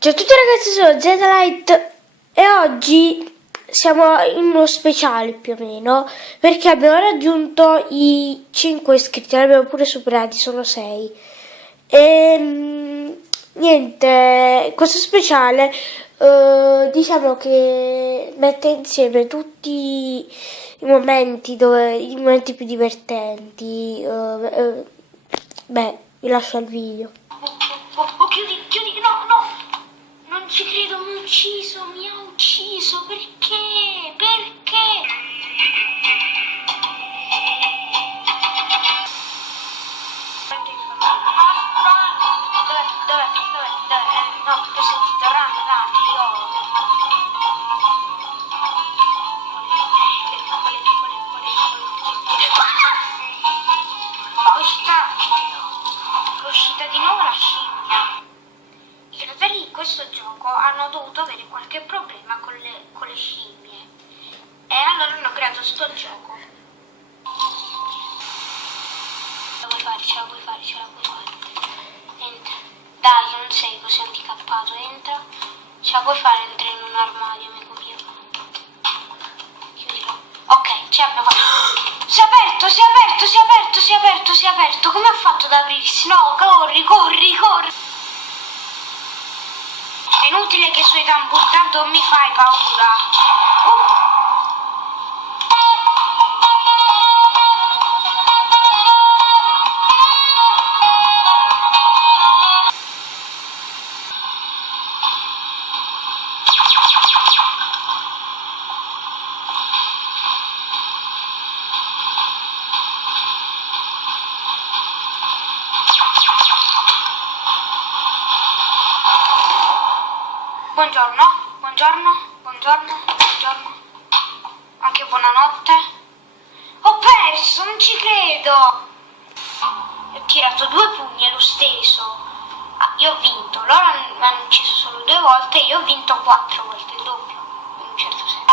Ciao a tutti ragazzi, sono Zlight e oggi siamo in uno speciale più o meno perché abbiamo raggiunto i 5 iscritti, li abbiamo pure superati, sono 6 e niente, questo speciale diciamo che mette insieme tutti i momenti più divertenti. Beh, vi lascio al video. Oh, chiudi, no, non ci credo, mi ha ucciso, perché? Dov'è? No, tutto sentito, run, io... È uscita di nuovo la scimmia. I fratelli in questo gioco hanno dovuto avere qualche problema con le scimmie e allora hanno creato sto gioco. Ce la puoi fare. Entra. Dai, non sei così handicappato, entra. Ce la puoi fare, entra in un armadio, amico mio. Chiudilo. Ok, ce l'abbiamo fatto. Si è aperto. Come ha fatto ad aprirsi? No, corri. È inutile che sui tamburi, tanto mi fai paura. Buongiorno. Anche buonanotte. Ho perso, non ci credo. Ho tirato 2 pugni e lo steso. Io ho vinto. Loro hanno ucciso solo 2 volte e io ho vinto 4 volte, il doppio, in un certo senso.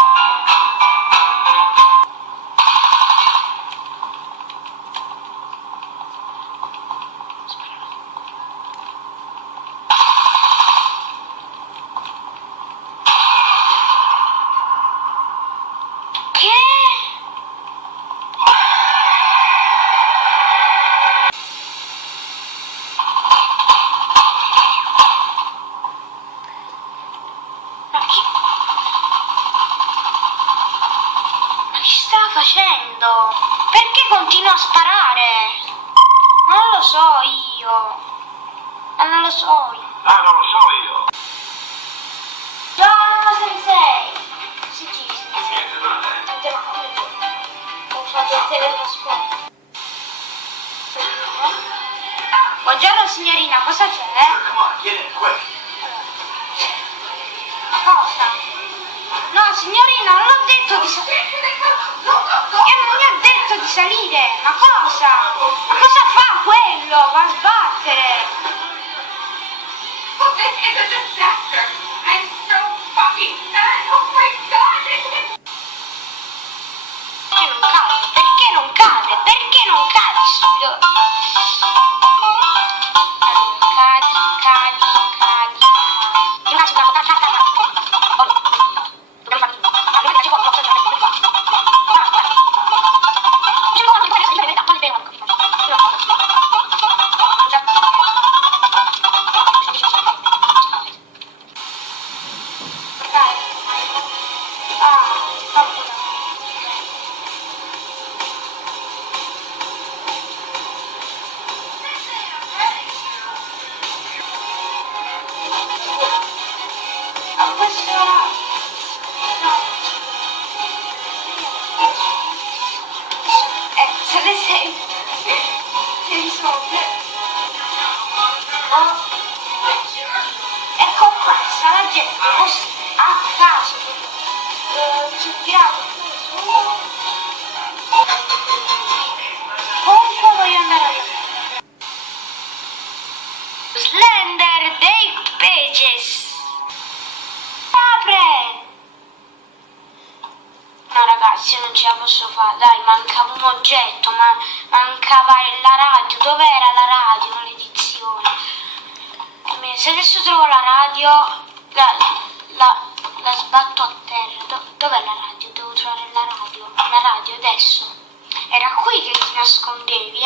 Facendo? Perché continua a sparare? Non lo so io. Non lo so io. Ciao sensei. Sì, sensei. Niente male. Ho usato il teletrasporto. Buongiorno signorina, cosa c'è? Cosa? No signorina, non l'ho detto di salire. Io non gli ho detto di salire. Ma cosa? Ma cosa fa quello? Va a sbattere. This is a disaster. I'm so fucking mad. Oh my god. Perché non cade? Stupido. Se ne sei che risolve. Ecco qua, sta la gente così a caso sul piano. Comunque voglio andare a Slender dei Pages. Apre! No ragazzi, non ce la posso fare, dai, mancava un oggetto, ma mancava la radio. Dov'era la radio? Maledizione. se adesso trovo la radio, la sbatto a terra. Dov'è la radio? Devo trovare la radio. La radio adesso. Era qui che ti nascondevi,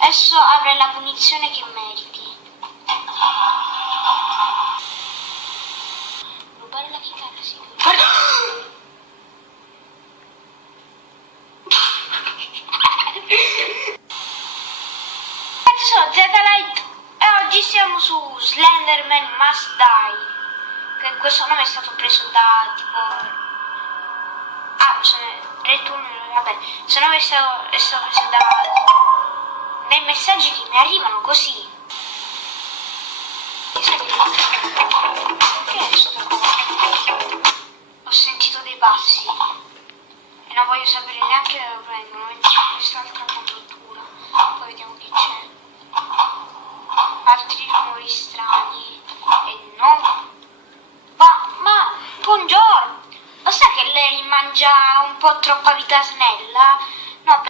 Adesso avrai la punizione che meriti. Rubare la chitarra, sì. Sono Z-Light e oggi siamo su Slenderman Must Die. Che questo nome è stato preso da tipo... vabbè, questo nome è stato preso dai messaggi che mi arrivano così. Che è sto? Ho sentito dei passi e non voglio sapere neanche dove lo prendono. Vediamo quest'altra conduttura, poi vediamo che c'è. Altri rumori strani e no. Ma buongiorno, lo sai che lei mangia un po' troppa vita snella? No.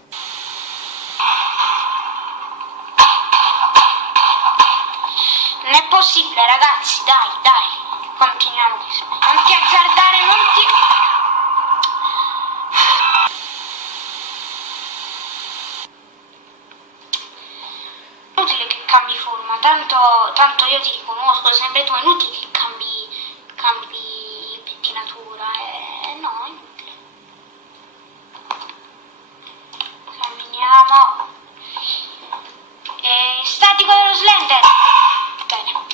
Non è possibile, ragazzi, dai, continuiamo. Non ti azzardare, non ti... Inutile che cambi forma, tanto io ti riconosco, sempre tu, è inutile che cambi pettinatura, no, è inutile. Camminiamo. Statico dello Slender. Bene,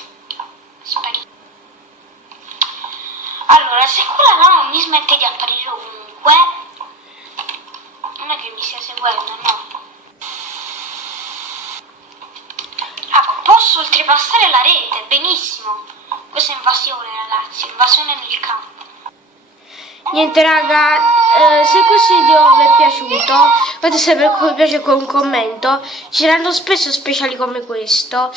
sparito. Allora, se quella non mi smette di apparire ovunque, non è che mi stia seguendo, no. Posso oltrepassare la rete, benissimo. Questa è invasione, ragazzi, invasione nel campo. Niente raga, se questo video vi è piaciuto fate sapere come vi piace con un commento, ci saranno spesso speciali come questo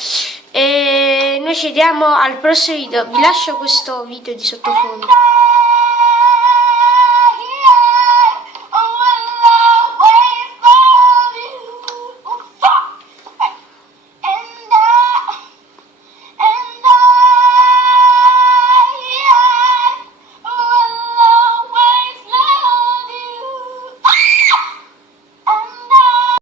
e noi ci vediamo al prossimo video. Vi lascio questo video di sottofondo.